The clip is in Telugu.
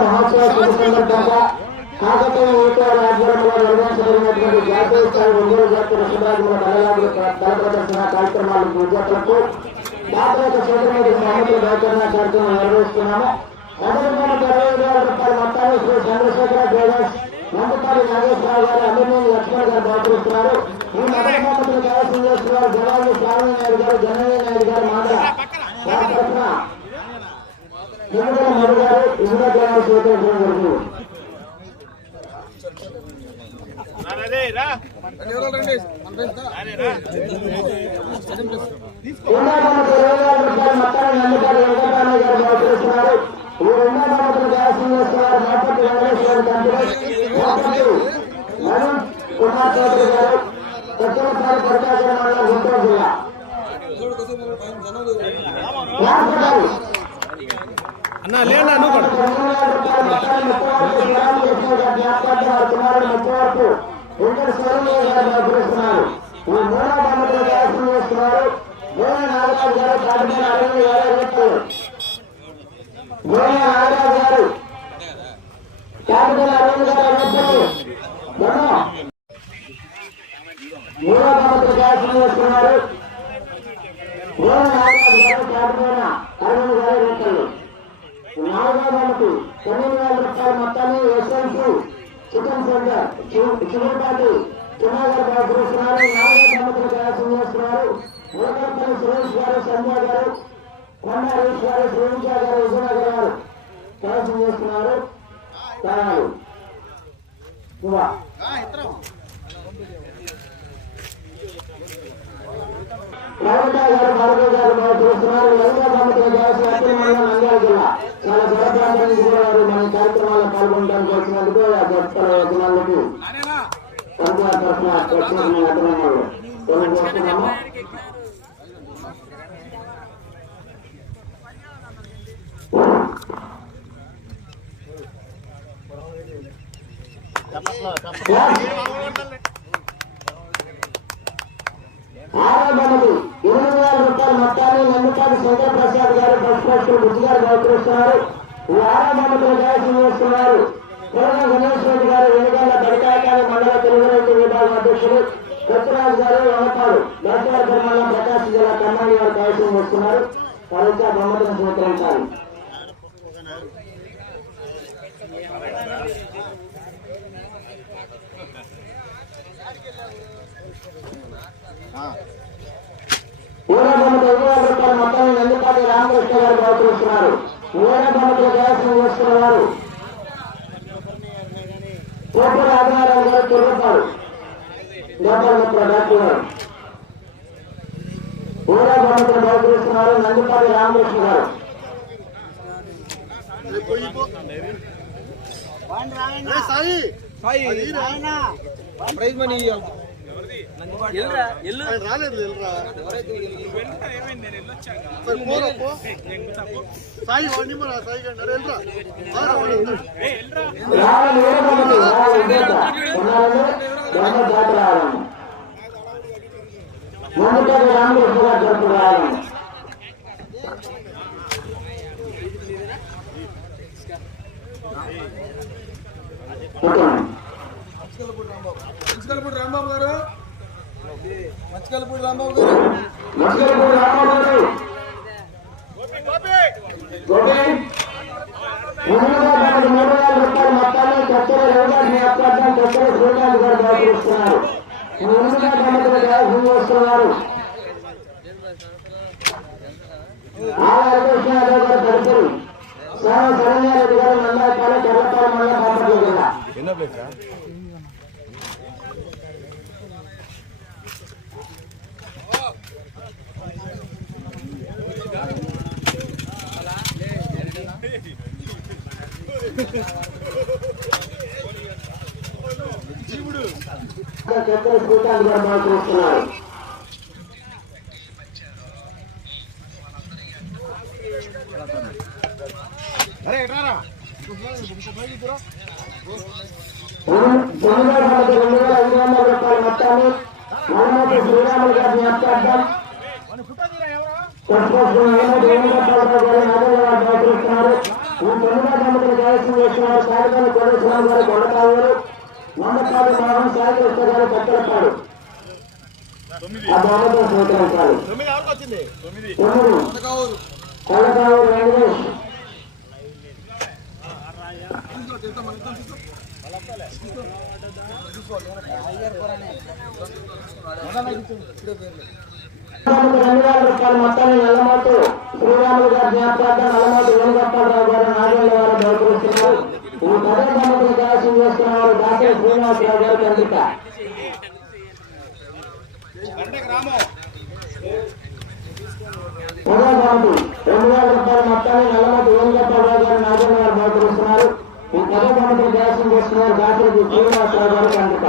మహోత్సవ సందర్భంగా కాకతీయ యువత ఆధ్వర్యంలో నిర్వహించబడినటువంటి జాతీయ స్థాయి ఒంగోలు జాతీయ ప్రదర్శన విద్యార్థులకు దాతలకు చేతులైన కార్యక్రమం నిర్వహిస్తున్నాము. ఇరవై వేల రూపాయల మొత్తాన్ని శ్రీ చంద్రశేఖర నాగేశ్వరరావు గారు లక్ష్మణ్ గారు ఈ చేస్తున్నారు నాయుడు గారు జననీ నాయుడు గారు వారి తరఫున నిమ్మగల మధు గారు ఇసుక జనాలు స్వీకరించడం జరుగుతుంది రెండో బహుమతి ఇరవై వేల రూపాయల మొత్తాన్ని నందపాటి వెంకటరామయ్య గారు బహుకరిస్తున్నారు ఈ రెండో బహుమతిని కైవసం చేస్తున్నారు మాపట్టి వెంకటేశ్వర కంపెనీ మాపట్టి నవీన్ కుమార్ చౌదరి గారు కొత్తపల్లి ప్రకాశం మండలం గుంటూరు జిల్లా రాష్ట్రపతి అన్నా లేనా నువ్వు కూడా చేస్తున్నారు అరవింద్ గారు రెక్కలు వాళ్ళకి తొమ్మిది వేల రూపాయల మొత్తాన్ని ఎస్ఎల్సి చికెన్ సెంటర్ చివరిపాటి చిన్నగారు బహుకరిస్తున్నారు నాలుగో దంపతులు ప్రయాసం చేస్తున్నారు మూలపల్లి సురేష్ గారు సంధ్య గారు కొండ హరీష్ గారు శ్రీనిష గారు విజయనగర్ గారు ప్రయాసం చేస్తున్నారు తాళాలు ఇవ్వ. రవిత గారు భార్గవ్ గారు బహుకరిస్తున్నారు లలిత బహుమతిని కైవసం అత్తిలి మండలం నంద్యాల జిల్లా చాలా దూరప్రాంతం నుంచి కూడా వారు మన కార్యక్రమాల్లో పాల్గొనడానికి వచ్చినందుకు ఆ గొప్ప వచ్చినందుకు పంచాయత్ తరఫున ప్రత్యేకమైన అభినందనలు తెలియజేస్తున్నాము. ఆరో బహుమతి ఇరవై వేల రూపాయల మొత్తాన్ని నందుపాటి శంకర్ ప్రసాద్ గారు ఫస్ట్ ఫస్ట్ బుద్ధి గారు బహుకరిస్తున్నారు ఈ ఆరో బహుమతిని చేస్తున్నారు పూర్ణ గణేష్ రెడ్డి గారు వెనుగండ బడికాయకాని మండల తెలుగు రైతు విభాగం అధ్యక్షుడు కొత్తరాజు గారు వనపాడు డాక్టర్ మండలం ప్రకాశం జిల్లా కమ్మాడి గారు కైవసం చేస్తున్నారు వారి యొక్క బహుమతిని స్వీకరించాలి. మూడో బహుమతి ఐదు రూపాయల మొత్తాన్ని నందిపాటి రామకృష్ణ గారు బహుకరిస్తున్నారు మూడో కైవసం చేస్తున్నారు కోట రాజనారాయణ గారు తిరుగుతారు గారు మూడో బహుమతిని బహుకరిస్తున్నారు నందిపాటి రామకృష్ణ గారు. సాయి. ప్రైజ్ మనీ రాలేదు సాయి రాంబాబు గారు. మచ్చకలపూడి రాంబాబు గారు. నమస్కారం రామారావు గారు గోపి ముందుగా మనకు మూడు వేల రూపాయల మొత్తాన్ని చచ్చల యోగాన్ని అప్రార్థం చచ్చల శ్రీకాంత్ గారు బహుకరిస్తున్నారు ముందుగా మనకు కైవసం చేస్తున్నారు ఆలయ కృష్ణ యాదవ్ గారు తదుపరి స్వామి శరణ్యారెడ్డి గారు నందాయపాలెం చెర్లపాలెం మండలం బాపట్ల జిల్లా ఎన్నో ప్లేసా చచ్చల శ్రీకాంత్ గారు బహుకరిస్తున్నారు అరే ఎట్రారా మొత్తాన్ని శ్రీరాములు గారిని పట్టుకోసం నల్లమూటి వేణుగోపాలరావు గారు నాగేంద్ర గారు బహుకరిస్తున్నారు ఈ కైవసం చేస్తున్నారు చేస్తున్నారు సాయిగారు కోటేశ్వరం గారు కొండకావూరు వందపాటి మోహన్ సాయికృష్ణ గారు కట్టలపాడు ఆ బహుమతిని స్వీకరించాలి తొమ్మిది ఎవరికి వచ్చింది. తొమ్మిది. తొమ్మిది. కావూరు కొండకావూరు వెంకటేష్ రెండు వేల రూపాయల మొత్తాన్ని నల్లమోటు శ్రీరాములు గారి జ్ఞాపకార్థం నల్లమోటు వేణుగోపాలరావు గారు నాగేళ్ళ వారు బయటకొస్తున్నారు ఈ పదే బహుమతిని కైవసం డాక్టర్ శ్రీనివాసరావు గారు కండిత అంటే రెండు వేల రూపాయల మొత్తాన్ని నల్లమోటు వేణుగోపాలరావు గారు నాగేళ్ళ వారు ఈ పదో బహుమతిని చేస్తున్నారు డాక్టర్ శ్రీనివాసరావు గారు కండిత